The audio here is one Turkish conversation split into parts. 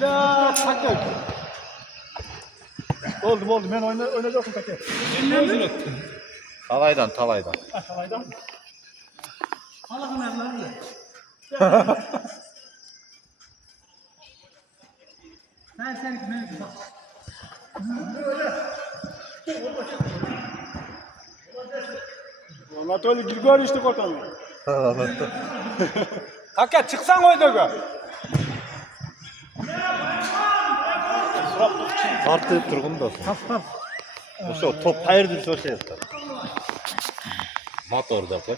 Ya takıl. Oldu. Ben oynayacaksın takıl. Talaydan. Aşağıdan. Allah'ın evladı. Sen kime bak. Anatoly Grigorich de kotalım. Hakikat çıksan oydaga. Tartып turgun da. Ошо топ кайерде жүрсө ошо экен. Motordapi.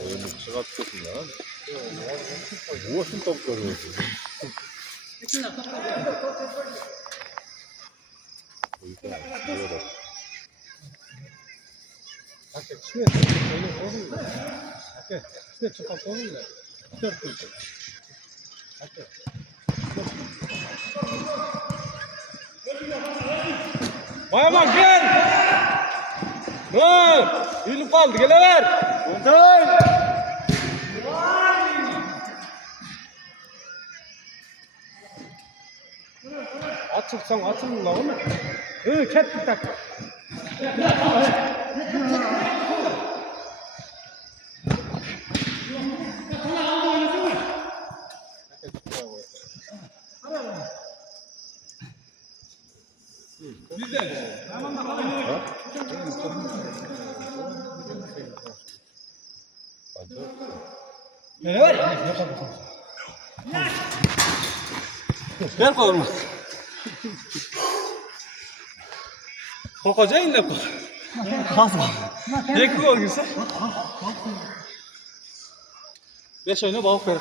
Oyunu çıkart tutun ya. Boşun top görüyorsun. Bayaman gel. Vay! Yürü kaldı gelever. Açılsan açılın la onu. Kettik tak. Ne var ya? Ver kolunu. Kokacağın ne kok? Kalsın. Ne kok olursa? 5 oyuna balık ver.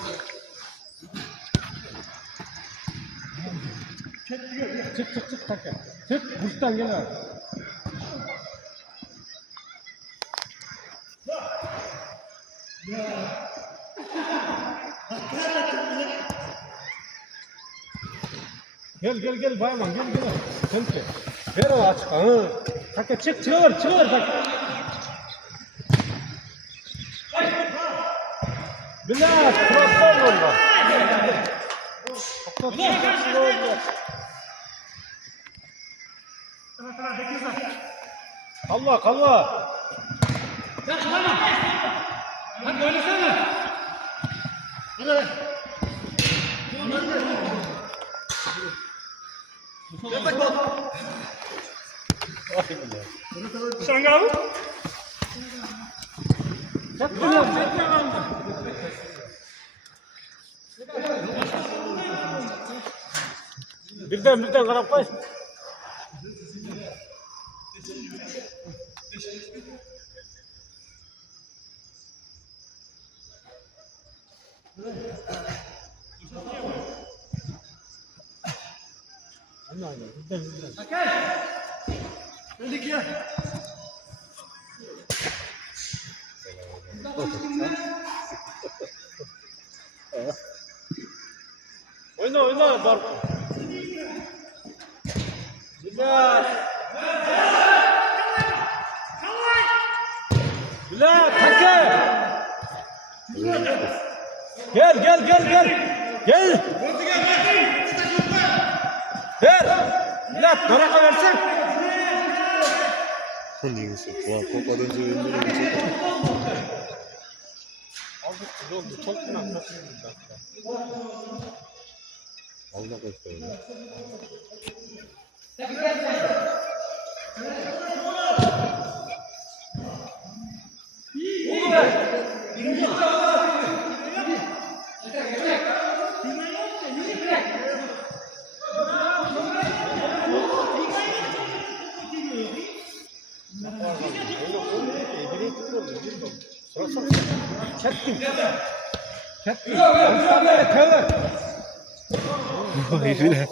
Çık tak ya. Çık burçtan gel abi. Gel bayman gel. Temke. Ver o açık. Tak ya çık tak. Biraz prostor oldu. Kalma. Hadi oynasana. Şangal. Birden karab koy. Oyna bar. Bilal takı. Gel. Ver. Bilal taraka versin. Neyse, kopadan önce Oldu. Topla. Allah korusun. Kettin. Mustafa tövbe. Vay bile.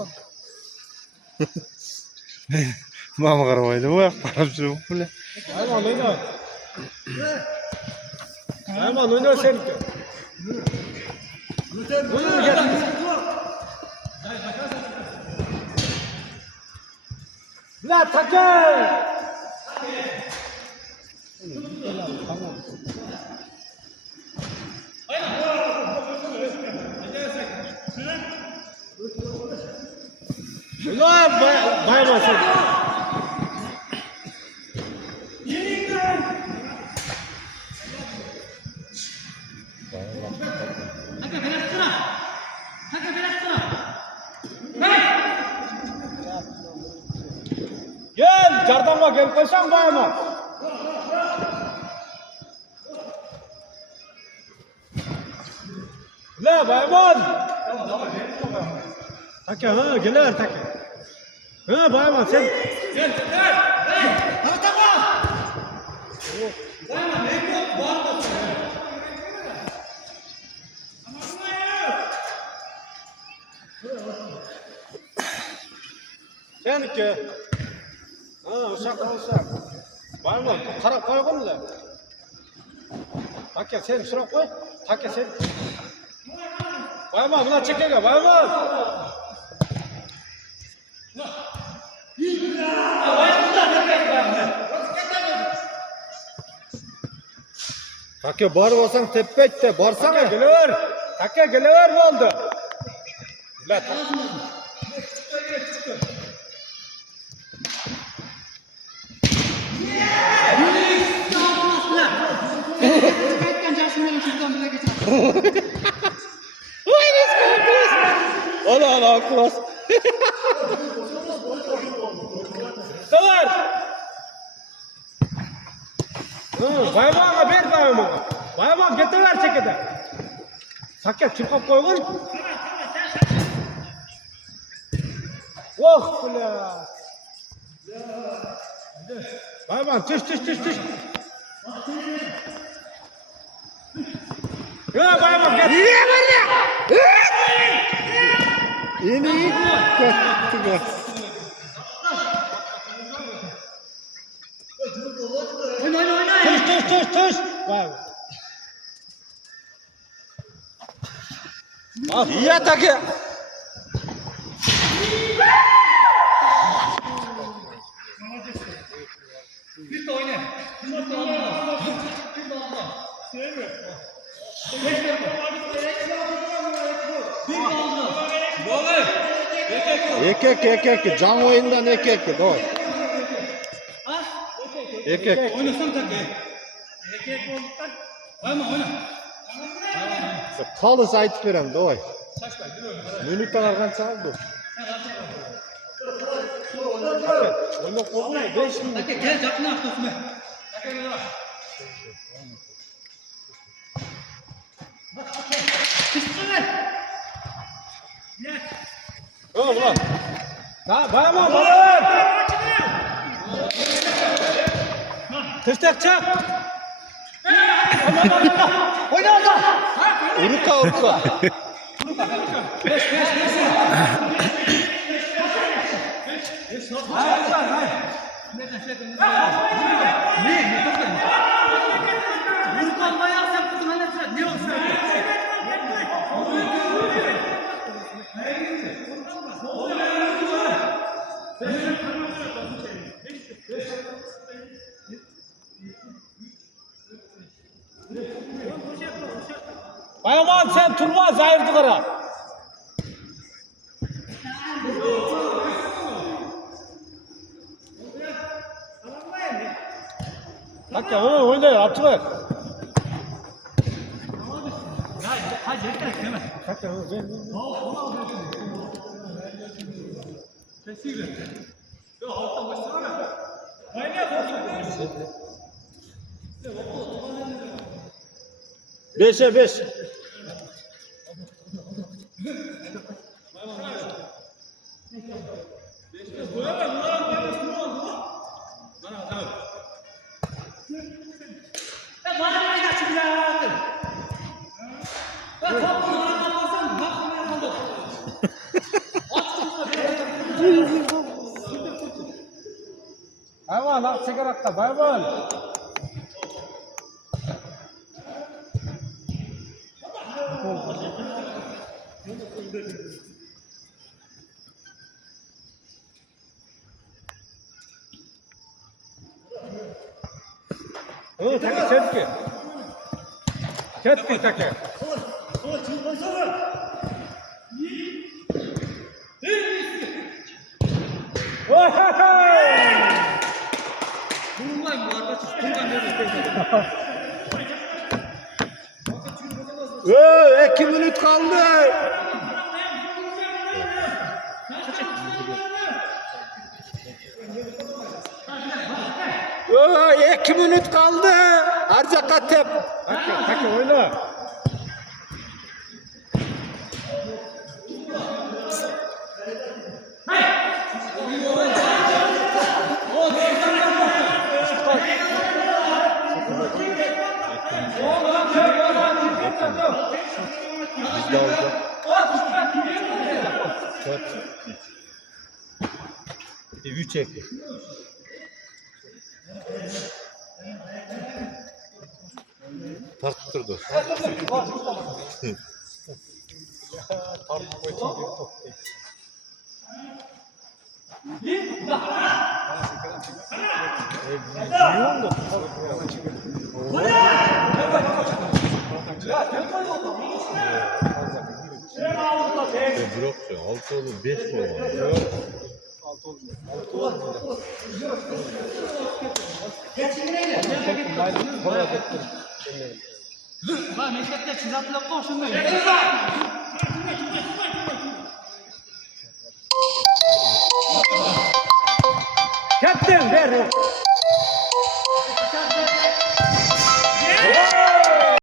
Mama karamaydı bu yaparım bile. Ayman oyna sen. Oyna gel. 나 탈게. 이거 많이 봤어. Gel, jardama gel, koşan bayama. Ne bayman? Take, ha, gelir take. Ha bayman sen. Gel, gel. Hadi takma. Bayma, ne yok? Var da. Sen ki. Ha, uşak olsa. Bayman, kara koygun da. Take sen şuna koy. Take sen. Bayman, buna çekege bayman. Take bar olsan tepe et barsana. Take gelir. Take gelir oldu. La Ana aklas. Dur. Baymağa ver baymağa. Baymağa getirler çekede. Take çıkıp koygun. Oh bula. Baymağa tüş. Ya baymağa getir. Yeni kaçtı. Tüş. Baymağa. İyi take. Bir de oyna. Bir de oyna. Ekek. Can oyundan ekek. Doğru. Ekek. Oynasam tak. Erkek ol tak. Bayma oyna. Kalız aytıp verem doğru. Minuttan algan çaldı. Onu koygun 5 minut. Tak gel yakına atıyorsun be. Tak gel. Ulan. Ha baymağa bana ver. Tüstek çak. Oyna orada. Uruka. Vurkan bayağı sen kutun halletsen. Ne olsun? Bayman sen turma zahirdi kara. Bak ya oyna atı ver. Hadi yeter değil mi? Bak ya ver. Kesinlikle. Yok alttan başlasana. Aynen. 5'e 5. Bayman ak çekerakta bayman. Take çetki. Çetki take. Bununla bu arada bundan ne 2 minut kaldı. Oo, 2 minut kaldı. Harca Katep. Take oyna. Bizde oldu. 3 ekli. Tarttırdı. Bırakça 6 olur 5 olur. Bak meslekte çizatla koşun böyle. Captain, ver.